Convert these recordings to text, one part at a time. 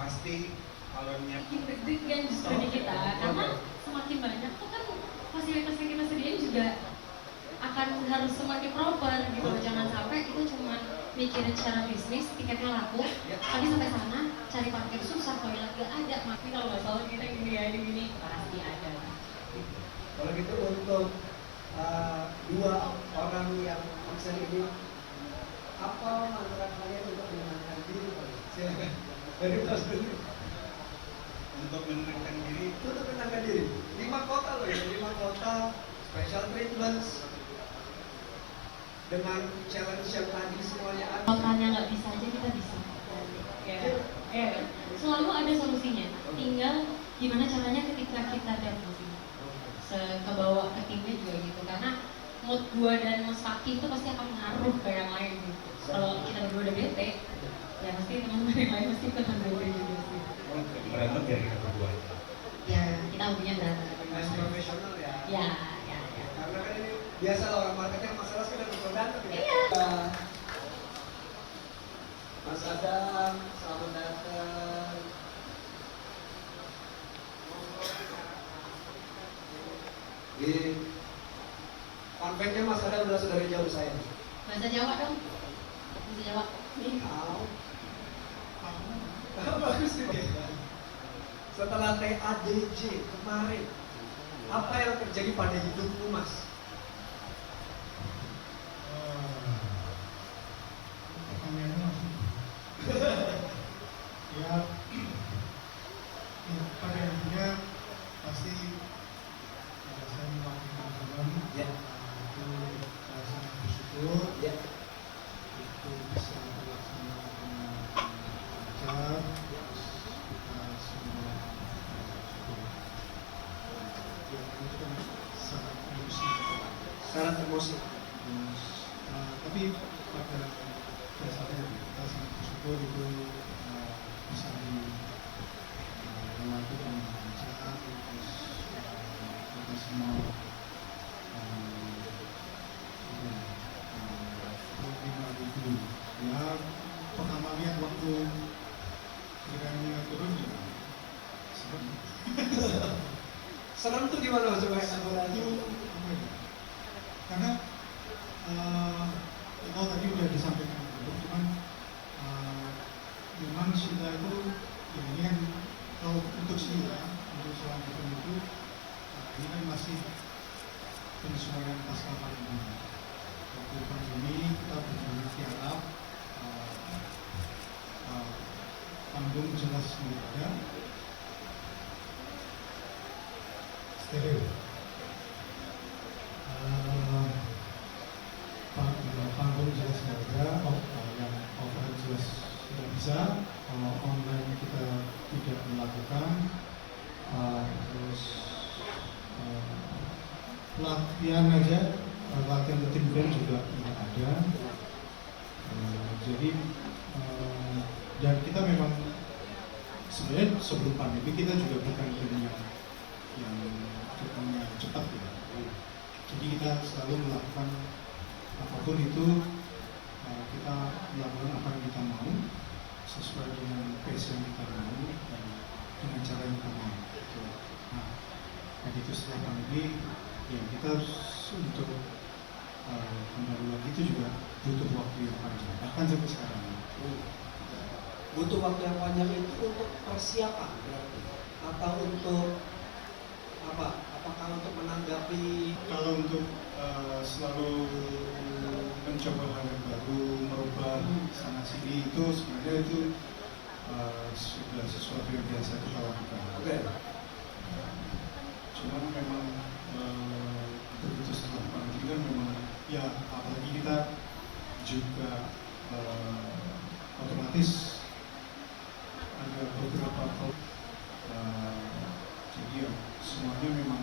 pasti kalau bikin deg-degan justru di kita, karena semakin banyak tuh kan fasilitas yang kita sediain juga akan harus semakin proper gitu loh. Jangan sampai kita cuma mikirin secara bisnis, tiketnya laku, tapi sampai sana cari parkir susah, toilet gak ada. Tapi kalau nggak salah kita gini pasti ada. Kalau gitu untuk dua orang yang absen ini, apa mantra kalian untuk menenangkan diri? Silakan dari Mas dulu. untuk menenangkan diri. Untuk menenangkan diri, 5 kota loh ya, 5 kota special treatments dengan challenge yang tadi semuanya ada. Makanya nggak bisa aja kita bisa. Selalu ada solusinya. Tinggal gimana caranya ketika kita ada solusinya. Kebawa ke timnya juga gitu. Karena mood gua dan Mas Fakih itu pasti akan ngaruh ke yang lain gitu. Kalau kita berdua udah bete, ya pasti teman-teman yang lain pasti ikutan bete juga sih. Berantem ya kita berdua. Ya kita hobinya berantem. Mas profesional ya. Ya. Karena kan ini biasa lah orang marketing masalah sekedar berantem ya. Iya. Mas Adam, selamat datang. Di konvennya Mas Adam udah saudara jauh saya. Bahasa Jawa dong. Bahasa Jawa. Kau. Bagus nih. Setelah TADJ kemarin, apa yang terjadi pada hidupmu, Mas? Pertanyaannya masih ya, pada intinya pasti saya mewakili teman-teman Ya. itu saya sangat bersyukur Ya. itu bisa terlaksana dengan lancar, terus kita semua bersyukur. Ya itu kan sangat emosi. Syarat emosi. Terus, tapi pada dasarnya kita sangat bersyukur itu bisa dilewati dengan lancar, terus kita semua menerima itu. Ya pertama lihat waktu kiranya turun ya serem. Serem tuh gimana Mas? Coba Itu elaborasi. apa ya? Karena kalau tadi udah disampaikan dulu, cuman memang Sila itu ya ini kan kalau untuk Sila untuk selanjutnya itu ini kan masih penyesuaian pasca pandemi. Waktu pandemi kita berjalan tiarap, panggung jelas tidak ada, steril. Panggung jelas tidak ada, yang offline jelas tidak bisa, online kita tidak melakukan, terus latihan aja, latihan tim band juga tidak ada. Jadi dan kita memang sebenarnya sebelum pandemi kita juga bukan band yang cukupnya cepat ya. Jadi kita selalu melakukan apapun itu, kita melakukan apa yang kita mau sesuai dengan pace yang kita mau dan dengan cara yang kita mau. Nah, itu setelah pandemi ya kita untuk kembali lagi itu juga butuh waktu yang panjang, bahkan sampai sekarang. Butuh waktu yang panjang itu untuk persiapan berarti, atau untuk apa? Apakah untuk menanggapi? Kalau untuk selalu mencoba hal yang baru, merubah sana sini, itu sebenarnya itu sudah sesuatu yang biasa kita lakukan. Oke. Cuman memang begitu setelah pandemi kan memang ya apalagi kita juga otomatis ada beberapa jadi ya semuanya memang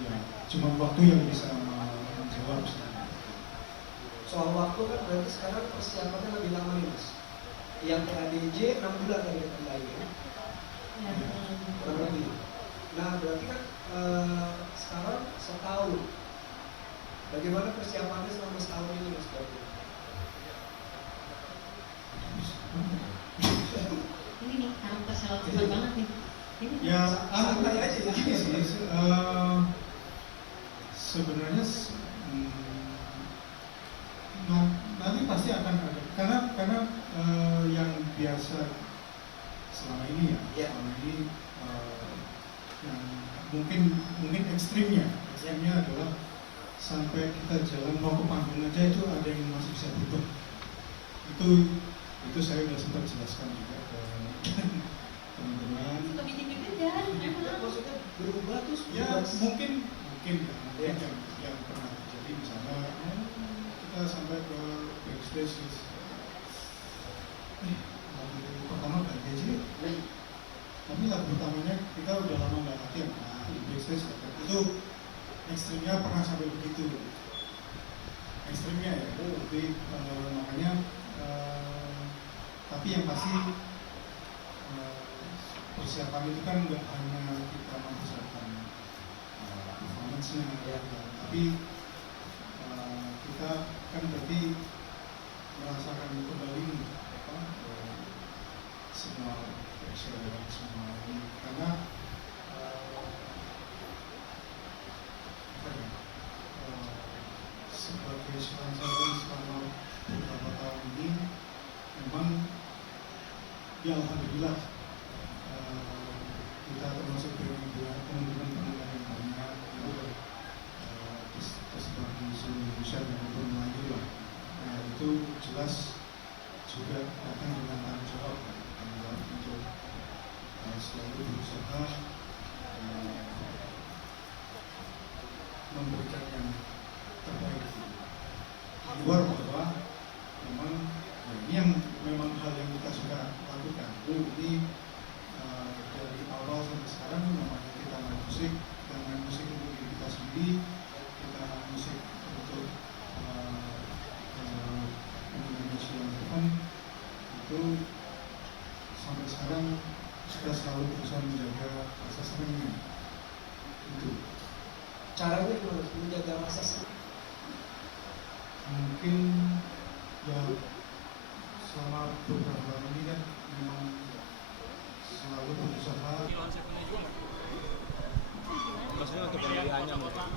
ya cuma waktu yang bisa menjawab sebenarnya. Soal waktu kan berarti sekarang persiapannya lebih lama nih Mas. Yang TADJ 6 bulan yang ditandai ya. Ya. Kurang lebih. Nah berarti kan sekarang setahun. Bagaimana persiapannya selama setahun ini Mas berarti? cepat banget nih. Ini Ya, santai aja ya. gini sih, sebenarnya nanti pasti akan ada karena yang biasa selama ini Iya. selama ini yang mungkin ekstrimnya adalah sampai kita jalan mau ke panggung aja itu ada yang masih bisa berubah. Itu saya udah sempat jelaskan juga ke teman-teman. suka bikin deg-degan, emang. Maksudnya berubah terus Ya berubah. mungkin Ya. yang pernah terjadi misalnya kita sampai ke backstage terus lagu pertama ganti aja yuk. Tapi lagu pertamanya kita udah lama nggak latihan, nah di backstage itu ekstrimnya pernah sampai begitu, ekstrimnya ya. Tapi makanya tapi yang pasti persiapan itu kan nggak hanya kita mempersiapkan performance-nya ya, tapi kita kan berarti merasakan kembali semua pressure semua ini karena sebagai seorang selama beberapa tahun ini memang ya alhamdulillah kita termasuk dengan teman-teman yang banyak tersebar di seluruh Indonesia dan maupun Melayu lah. Nah itu jelas juga datang dengan tanggung jawab untuk selalu berusaha memberikan yang terbaik. Di luar bahwa memang ini yang memang hal yang kita suka lakukan. Ini dari awal sampai sekarang memang kita main musik untuk diri kita sendiri, kita main musik untuk Indonesia Open itu sampai sekarang kita selalu berusaha menjaga rasa senangnya. Itu Caranya gimana menjaga rasa senang? mungkin ya selama beberapa tahun ini kan memang selalu berusaha. Maksudnya untuk pemilihannya mungkin.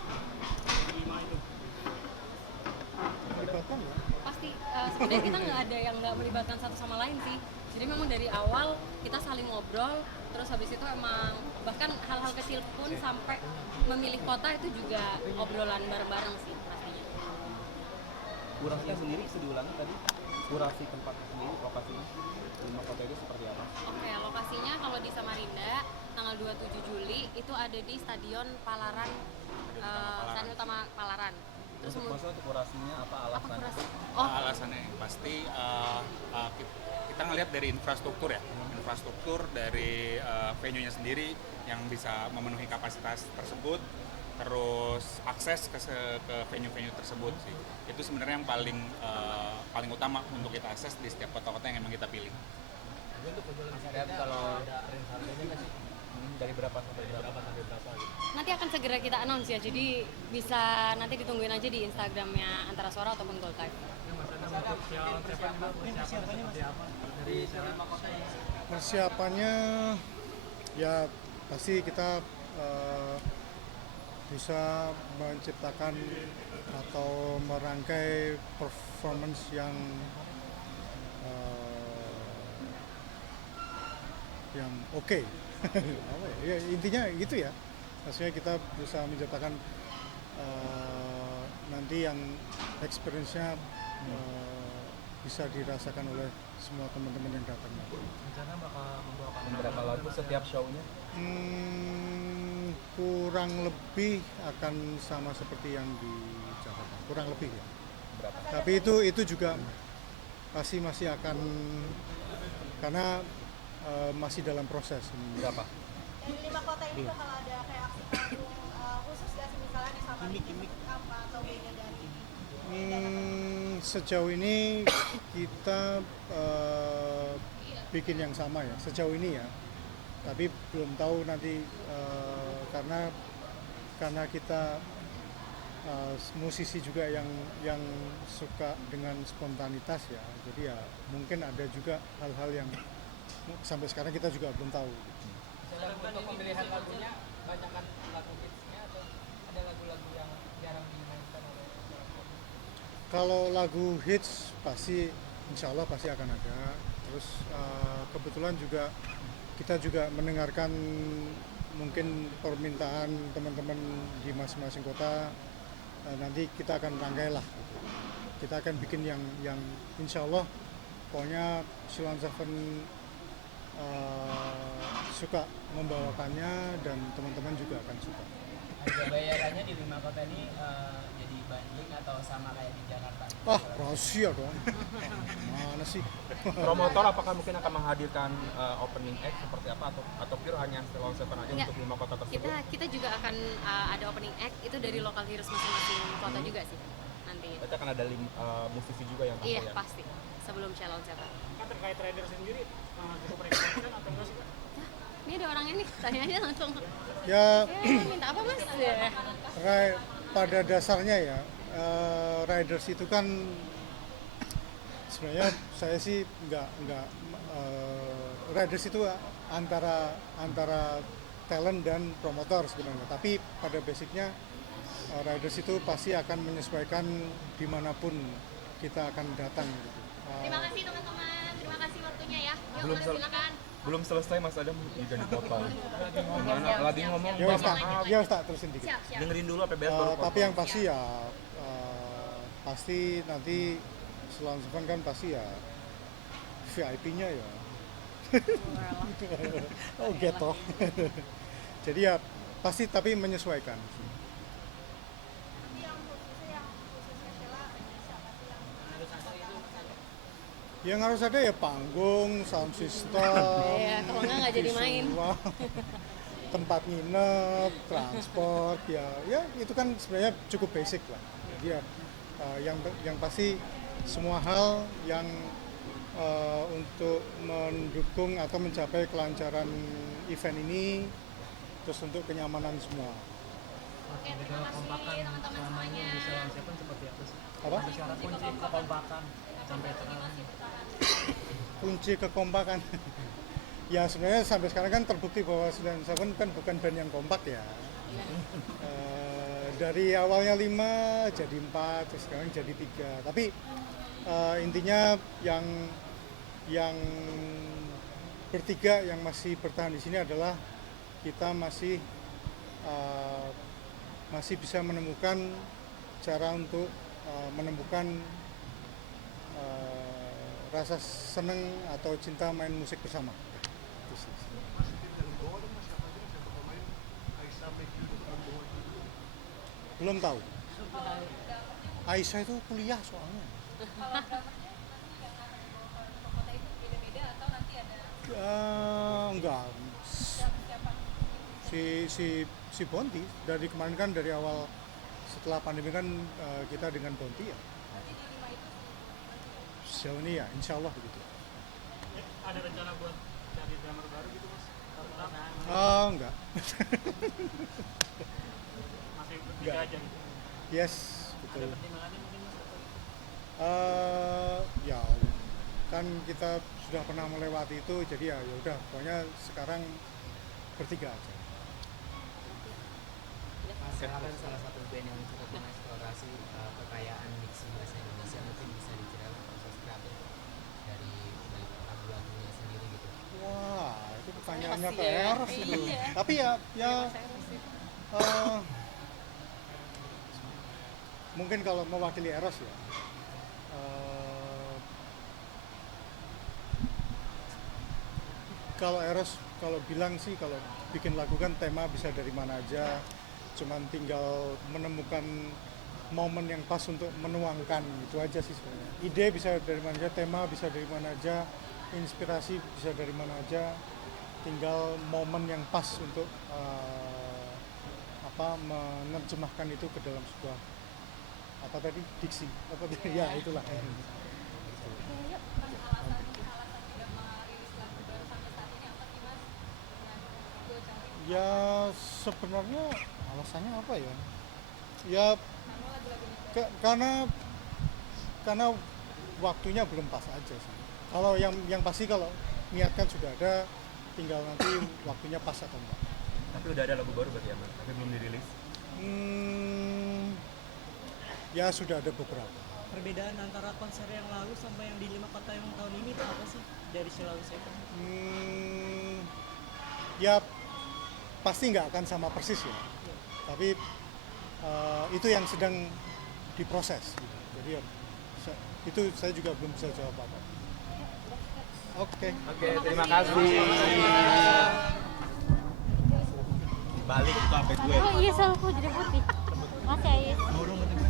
Pasti sebenarnya kita nggak ada yang nggak melibatkan satu sama lain sih. Jadi memang dari awal kita saling ngobrol, terus habis itu emang bahkan hal-hal kecil pun sampai memilih kota itu juga obrolan bareng-bareng sih pastinya. Kurasinya sendiri bisa diulangi tadi? Kurasi tempat sendiri, lokasinya 5 kota itu seperti apa? Oke, lokasinya kalau di Samarinda tanggal 27 Juli itu ada di Stadion Palaran, Stadion Utama Palaran. Terus Maksudnya untuk kurasinya apa alasannya? kurasi? Oh, Alasannya yang pasti kita ngelihat dari infrastruktur ya, infrastruktur dari venue-nya sendiri yang bisa memenuhi kapasitas tersebut, terus akses ke venue-venue tersebut sih. Itu sebenarnya yang paling utama untuk kita akses di setiap kota-kota yang memang kita pilih. Dan kalau range harganya nggak sih? Dari berapa sampai berapa gitu? nanti akan segera kita announce ya, jadi bisa nanti ditungguin aja di Instagramnya Antara Suara ataupun Gold Live. Persiapannya ya pasti kita bisa menciptakan atau merangkai performance yang oke. Ya, intinya gitu ya, maksudnya kita berusaha menciptakan nanti yang experience-nya bisa dirasakan oleh semua teman-teman yang datang. Rencana bakal membawakan berapa lagu setiap show-nya? Kurang lebih akan sama seperti yang di Jakarta, kurang lebih ya. Berapa? Tapi itu juga pasti masih akan, karena masih dalam proses. Berapa? Dari 5 kota ini bakal ada kayak aksi panggung khusus gak sih, misalnya di Samarinda apa atau beda dari Sejauh ini kita bikin yang sama ya, sejauh ini ya. Tapi belum tahu nanti karena kita musisi juga yang suka dengan spontanitas ya. Jadi ya mungkin ada juga hal-hal yang sampai sekarang kita juga belum tahu. Untuk pemilihan lagunya, banyakkan lagu hitsnya atau ada lagu-lagu yang jarang dimainkan oleh orang? Kalau lagu hits pasti, insya Allah pasti akan ada. Terus kebetulan juga kita juga mendengarkan mungkin permintaan teman-teman di masing-masing kota. Nanti kita akan rangkai lah. Kita akan bikin yang insya Allah pokoknya Sheila on 7 suka membawakannya dan teman-teman juga akan suka. Harga bayarannya di 5 kota ini jadi banding atau sama kayak di Jakarta? Rahasia dong. Mana sih? Promotor apakah mungkin akan menghadirkan opening act seperti apa atau pure hanya Sheila on 7 aja Enggak. untuk 5 kota tersebut? Kita juga akan ada opening act itu dari lokal heroes masing-masing kota juga sih nantinya. Berarti akan ada musisi juga yang tampil Iya ya? pasti sebelum Sheila on 7. Kan terkait rider sendiri, cukup rekomendasikan atau enggak sih? Ini ada orangnya nih, tanya aja langsung. Ya, Minta apa mas? Ya. pada dasarnya ya, riders itu kan sebenarnya saya sih nggak riders itu antara talent dan promotor sebenarnya. Tapi pada basicnya riders itu pasti akan menyesuaikan dimanapun kita akan datang. Gitu. Terima kasih teman-teman, terima kasih waktunya ya. Yuk Belum mas sel- silakan. Belum selesai Mas Adam juga dipotong. Gimana? Lagi ngomong Ya wes tak, maaf. ya wes tak terusin dikit. Siap, siap. Dengerin dulu APBS baru potong. Tapi yang pasti ya pasti nanti Sheila on 7 kan pasti ya VIP-nya ya. Oh gitu. Jadi ya pasti tapi menyesuaikan. Tapi yang khususnya Sheila siapa sih yang harus ada itu? Yang harus ada ya panggung, sound system. Iya, kalau nggak jadi main. visual, tempat nginep, transport, ya itu kan sebenarnya cukup basic lah. Jadi ya yang pasti semua hal yang untuk mendukung atau mencapai kelancaran event ini, terus untuk kenyamanan semua. Oke, terima kasih teman-teman semuanya. Seperti apa sih? Apa? Syarat kunci kekompakan sampai sekarang. Kunci kekompakan. Ya sebenarnya sampai sekarang kan terbukti bahwa Sheila on 7 kan bukan band yang kompak ya. Dari awalnya 5 jadi 4, terus sekarang jadi 3. Tapi intinya yang bertiga yang masih bertahan di sini adalah kita masih bisa menemukan cara untuk menemukan rasa seneng atau cinta main musik bersama. Itu sih. Belum tahu. Aisyah itu kuliah soalnya. Enggak. Si Bonti dari kemarin kan dari awal setelah pandemi kan kita dengan Bonti ya. Sejauh ini ya, insya Allah begitu. Ada rencana buat cari drummer baru gitu mas? Enggak. Masih Enggak. bertiga aja gitu? Yes, Ada betul. pertimbangannya mungkin mas? Ya kan kita sudah pernah melewati itu, jadi ya udah pokoknya sekarang bertiga aja. Sheila kan salah satu band yang cukup mengeksplorasi kekayaan diksi bahasa Indonesia, mungkin bisa diceritain proses kreatif dari lagu-lagunya sendiri gitu. Wah, itu pertanyaannya ke Pasti ya. Eros itu. Iya. Tapi ya mungkin kalau mewakili Eros ya. Kalau Eros kalau bilang sih kalau bikin lagu kan tema bisa dari mana aja, cuman tinggal menemukan momen yang pas untuk menuangkan, itu aja sih sebenarnya. Ide bisa dari mana aja, tema bisa dari mana aja, inspirasi bisa dari mana aja, tinggal momen yang pas untuk menerjemahkan itu ke dalam sebuah apa tadi diksi apa tadi ya itulah. Ya sebenarnya alasannya apa ya? Ya karena waktunya belum pas aja sih. Kalau yang pasti kalau niatkan sudah ada, tinggal nanti waktunya pas atau enggak. Tapi udah ada lagu baru berarti ya Mas, tapi belum dirilis. Ya sudah ada beberapa. Perbedaan antara konser yang lalu sama yang di 5 kota yang tahun ini itu apa sih dari Sulawesi Seven? Ya pasti nggak akan sama persis ya, tapi itu yang sedang diproses. Jadi ya, itu saya juga belum bisa jawab apa. Oke, terima kasih. Balik itu sampai gue. Oh iya, soal aku jadi putih. Makasih Ais.